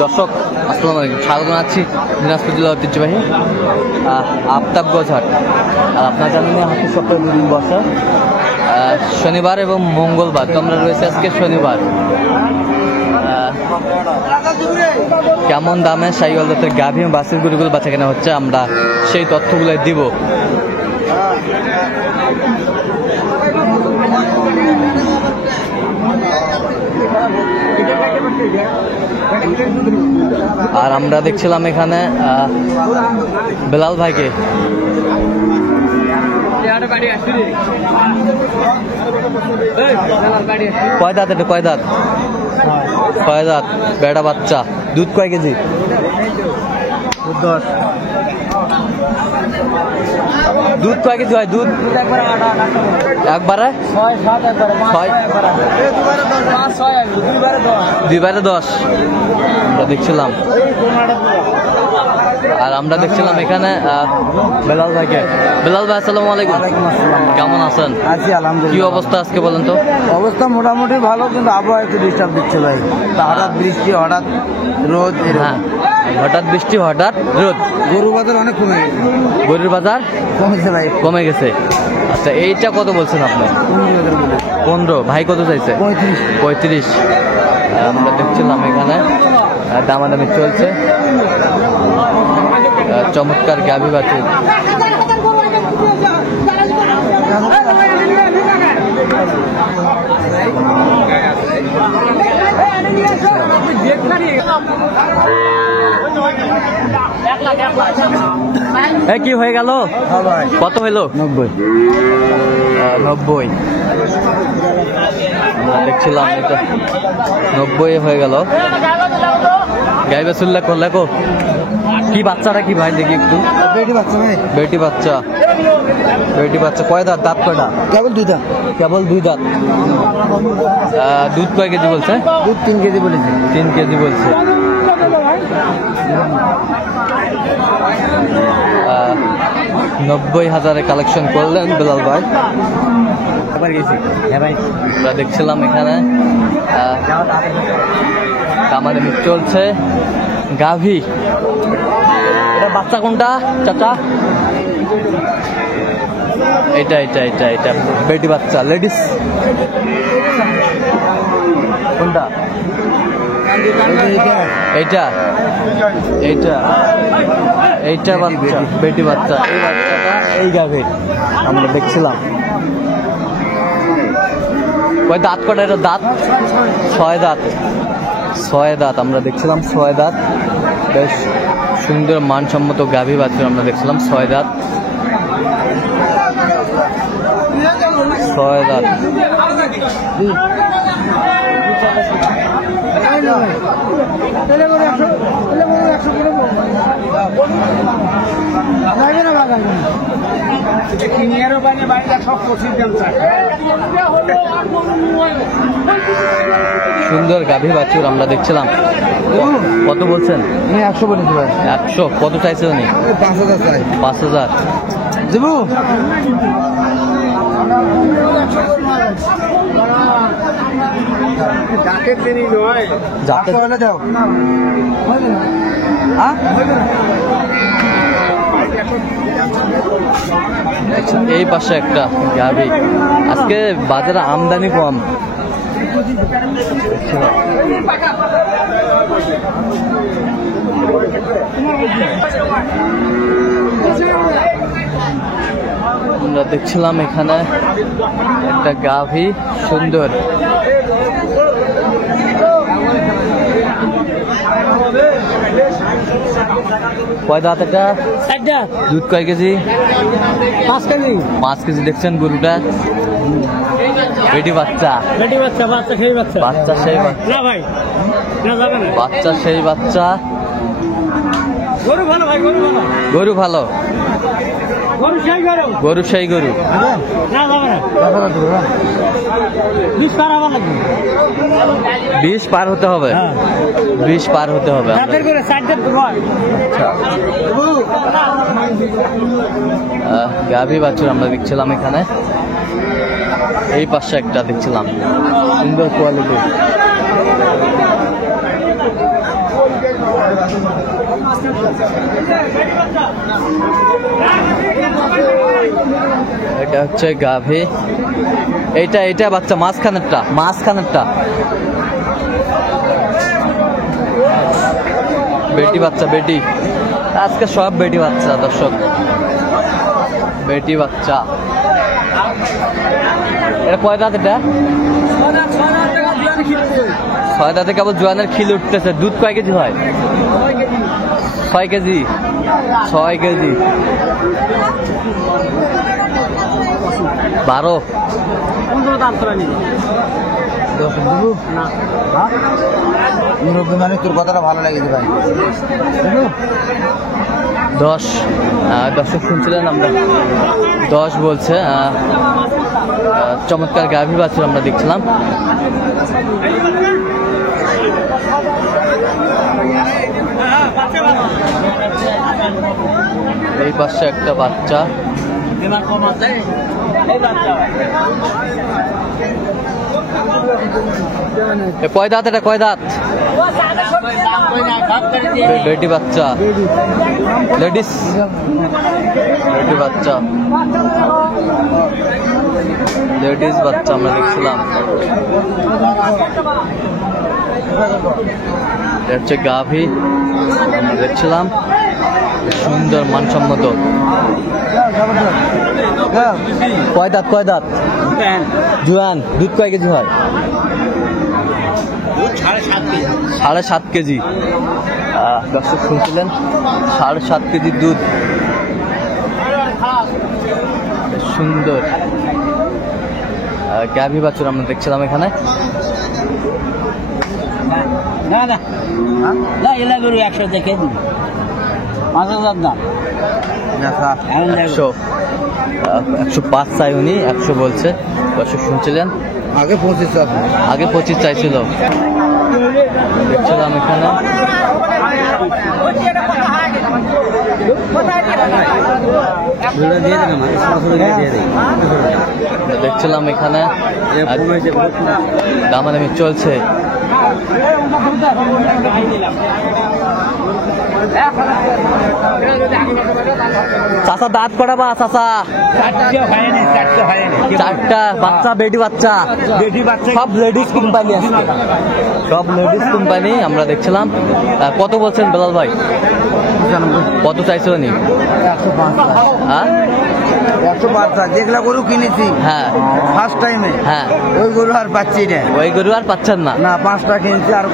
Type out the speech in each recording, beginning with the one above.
দর্শক আসসালামু আলাইকুম, স্বাগত জানাচ্ছি দিনাজপুর জেলা ঐতিহ্যবাহী আফতাবগঞ্জ হাট। আর আপনার জানেন হাটের সপ্তাহে দুদিন বসা, শনিবার এবং মঙ্গলবার। তো আমরা রয়েছে আজকে শনিবার। কেমন দামে শাহিওয়াল জাতের গাভী এবং বাছুর গরুগুলো বাচ্চা কেনা হচ্ছে, আমরা সেই তথ্যগুলো দিব। আর আমরা দেখছিলাম এখানে বেলাল ভাইকে। কয় দাঁত এটা? কয় দাঁত? কয় দাঁত? বেড়া বাচ্চা। দুধ কয় কেজি? 10। দুধ কয় কেজি হয়? দুধ একবারে 2/10 আমরা দেখছিলাম। আর আমরা দেখছিলাম এখানে বেলাল ভাইকে। বেলাল ভাই আসসালামু আলাইকুম। কেমন আছেন? আছি আলহামদুলিল্লাহ। কি অবস্থা আজকে বলেন তো? অবস্থা মোটামুটি ভালো, কিন্তু আবহাওয়া একটু ডিস্টার্ব দিচ্ছে ভাই। হঠাৎ বৃষ্টি, হঠাৎ রোদ। হ্যাঁ, হঠাৎ বৃষ্টি, হঠাৎ রোদ। গরুর বাজার অনেক কমে গেছে। গরুর বাজার কমেছে ভাই, কমে গেছে। আচ্ছা, এইটা কত বলছেন আপনি? 15। ভাই কত চাইছে? 35। আমরা দেখছিলাম এখানে দামাদামি চলছে। চমৎকার গাভী বাছুর। কি হয়ে গেল? কত হইল? 90। আমরা দেখছিলাম এটা 90 হয়ে গেল। গাই বাছুর লেখো কি বাচ্চাটা কি ভাই দেখি একটু। বেটি বাচ্চা ভাই। বেটি বাচ্চা। বেটি বাচ্চা। কয় দাঁত? দাঁত কয়টা? কেবল 2 দাঁত। কেবল 2 দাঁত। দুধ কয় কেজি বলছে? দুধ 3 কেজি বলেছে। 3 কেজি বলছে। 90,000 কালেকশন করলেন বেলাল ভাই। আমরা দেখছিলাম এখানে কামারি চলছে। গাভী এটা বাচ্চা কোনটা চাচা? এটা বেটি বাচ্চা, লেডিস। কোনটা? এইটা বাচ্চা, বেটি বাচ্চা। এই বাচ্চাটা এই গাভী আমরা দেখছিলাম। কয় দাঁত? কটা এটা? দাঁত 6 দাঁত। 6 দাঁত আমরা দেখছিলাম। 6 দাঁত। বেশ সুন্দর মানসম্মত গাভী বাছুর আমরা দেখছিলাম। 6 দাঁত। 6 দাঁত। সুন্দর গাভী বাছুর আমরা দেখছিলাম। কত বলছেন? 100 বলেছি ভাই। 100। কত চাইছে উনি? 5000 চাই। 5000 দেবো। এই পাশে একটা গাভী। আজকে বাজারে আমদানি কম। আমরা দেখছিলাম এখানে একটা গাভী সুন্দর। কয় দাঁত এটা? দুধ কয় কেজি? 5 কেজি। 5 কেজি। দেখছেন গরুটা? বেটি বাচ্চা। বাচ্চা সেই বাচ্চা। বাচ্চা সেই বাচ্চা। না ভাই, না যাবে না। বাচ্চা সেই বাচ্চা। গরু ভালো ভাই, গরু ভালো। গরু ভালো। গরু সেই গরু। গরু সেই গরু। না যাবে না। 20 পার হওয়া লাগবে। 20 পার হতে হবে। 20 পার হতে হবে। গাভী বাছুর আমরা দেখছিলাম এখানে। এই পাশে একটা দেখছিলাম সুন্দর কোয়ালিটি। এটা হচ্ছে গাভী। এটা বাচ্চা মাঝখানেরটা বেটি বাচ্চা, বেটি। আজকে সব বেটি বাচ্চা দর্শক, বেটি বাচ্চা। এটা কয় দাঁত? এটা 6 দাঁতে কেবল জোয়ানের খিল উঠতেছে। দুধ কয় কেজি হয়? 6 কেজি। 6 কেজি। 12। তোর কথাটা ভালো লাগেছে ভাই। 10। দর্শক শুনছিলেন আমরা 10 বলছে। চমৎকার গাভী বাছুর আমরা দেখছিলাম। এই পাশে একটা বাচ্চা। কয় দাঁত? এটা কয় দাঁত? বেটি বাচ্চা, লেডিস বেটি বাচ্চা, লেডিস বাচ্চা আমরা দেখছিলাম। এটা হচ্ছে গাভী আমরা দেখছিলাম, সুন্দর মানসম্মত। কয় দাঁত? কয় দাঁত? জোয়ান। দুধ কয় কেজি হয়? 7.5 কেজি। দর্শক শুনছিলেন 7.5 কেজি দুধ। সুন্দর গাভী বাছুর আমরা দেখছিলাম এখানে। না এলা গরু 100 দেখে দিন। 5,000 দাম। 105 চাই উনি, 100 বলছে। দর্শক শুনছিলেন আগে 25 চাইছিল। দেখছিলাম এখানে দামাদামি চলছে। চাচা দাঁত কটা? বা চাচা 4টা বাচ্চা, বেটি বাচ্চা। সব লেডিস কোম্পানি আছে, সব লেডিস কোম্পানি আমরা দেখছিলাম। কত বলছেন বেলাল ভাই? কত চাইছো নি? 105 যেগুলা গরু কিনেছি, হ্যাঁ ফার্স্ট টাইমে, হ্যাঁ ওই গরু আর পাচ্ছি না। ওই গরু আর পাচ্ছেন না? না, 5টা কিনছি, আর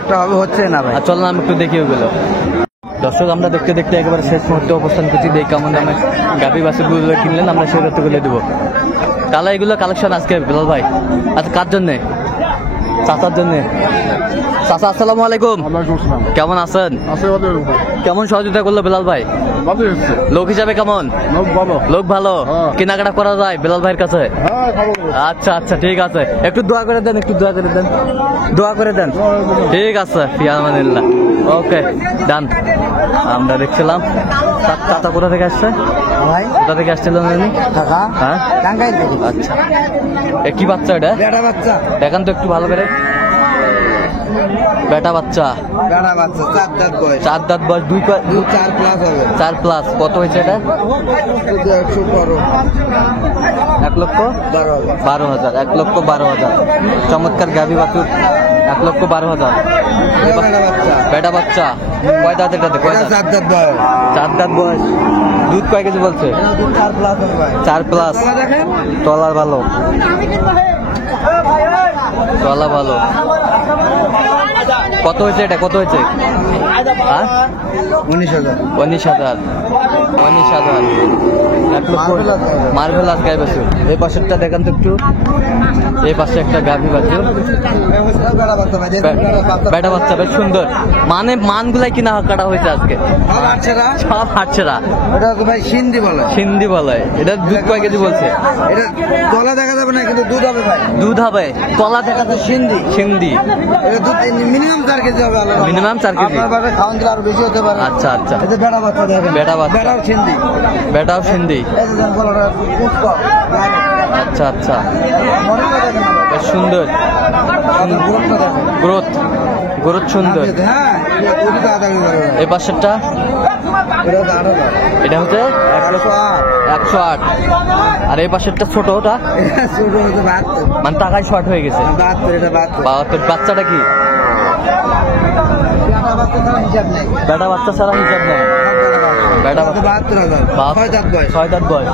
একটা হবে, হচ্ছে না ভাই। চল না আমি একটু দেখি ওগুলো। দর্শক আমরা দেখতে দেখতে একেবারে শেষ মুহূর্তে অবস্থান করছি। দেখি কেমন দামে গাভী বাছুরগুলো কিনলেন, আমরা সেই তথ্যগুলো দেবো। তাহলে এগুলো কালেকশন আজকে বেলাল ভাই। আচ্ছা, কার জন্যে? চাচার জন্যে। চাচা আসসালামু আলাইকুম। কেমন আছেন? কেমন সহযোগিতা করলো বেলাল ভাই? লোক হিসাবে কেমন? লোক ভালো। কেনাকাটা করা যায় বেলাল ভাইয়ের কাছে? আচ্ছা আচ্ছা, ঠিক আছে। একটু দোয়া করে দেন, একটু দোয়া করে দেন, দোয়া করে দেন। ঠিক আছে, ফিয়ামানিল্লাহ। ওকে, ডান। আমরা দেখছিলাম চাচা কোথা থেকে আসছে? কোথা থেকে আসছিলেন উনি? হ্যাঁ, আচ্ছা। কি বাচ্চা এটা? দেখান তো একটু ভালো করে। বেটা বাচ্চা, 4 দাঁত বয়স। 4 প্লাস। কত হয়েছে এটা? 1,12,000। 1,12,000। চমৎকার গাভী বাছুর, 1,12,000। বেটা বাচ্চা। কয় দাঁত এটাতে? 4 দাঁত বয়স। দুধ কয় কেজি বলছে? 4 প্লাস। তলা ভালো, তলা ভালো। কত হয়েছে এটা? কত হয়েছে? 19,000। 19,000। মার্ভেল আজ গাই বাছুর। এই পাশেরটা দেখান তো একটু। এই পাশে একটা গাভী বাছুর, বেটা বাচ্চা, বেশ সুন্দর। মানে মানগুলাই কিনা কাটা হয়েছে আজকে, সব হাটছেরা। এটা তো ভাই সিন্ধি বলে। সিন্ধি বলে। এটা দুধ কয় কেজি বলছে? এটা তলা দেখা যাবে না, কিন্তু দুধ হবে ভাই। দুধ হবে। তলা দেখা তো সিন্ধি। সিন্ধি। এটা দুধ মিনিমাম 4 কেজি হবে। Minimum 4 KG. আপনার বাড়ি খাওয়ান দিলে আরো বেশি হতে পারে। আচ্ছা আচ্ছা। এটা বেটা বাচ্চা দেখেন। বেটা বাচ্চা। বেটাও সিন্ধি। বেটাও সিন্ধি। আচ্ছা আচ্ছা, বেশ সুন্দর। গ্রোথ গরুর সুন্দর। হ্যাঁ ওটা তো আধা কেজি ভাই। এই পাশেরটা এটা তো 8,000। এটা হচ্ছে 108। 108। আর এই পাশেরটা ছোটটা এটা ছোট হচ্ছে 72। মানে টাকায় শর্ট হয়ে গেছে। 72, এটা 72। 72। বাচ্চাটা কি এটা বাচ্চা ছাড়া হিসাব নেই। বেটা বাচ্চা ছাড়া হিসাব নেই। বেটা এটা 72,000। 6 দাঁত বয়স। 6 দাঁত বয়স।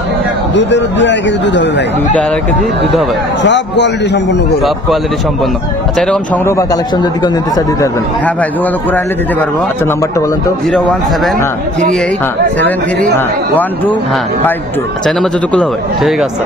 দুধের 2.5 কেজি দুধ হবে ভাই। 2.5 কেজি দুধ হবে। সব কোয়ালিটি সম্পন্ন গরু। সব কোয়ালিটি সম্পন্ন। আচ্ছা এরকম সংগ্রহ বা কালেকশন যদি কেউ নিতে চায় দিতে পারবেন? হ্যাঁ ভাই, যোগাযোগ করে আসলে দিতে পারবো। আচ্ছা নাম্বারটা বলেন তো। 01738731252। আচ্ছা এই নাম্বার যোগাযোগ করলে হবে। ঠিক আছে।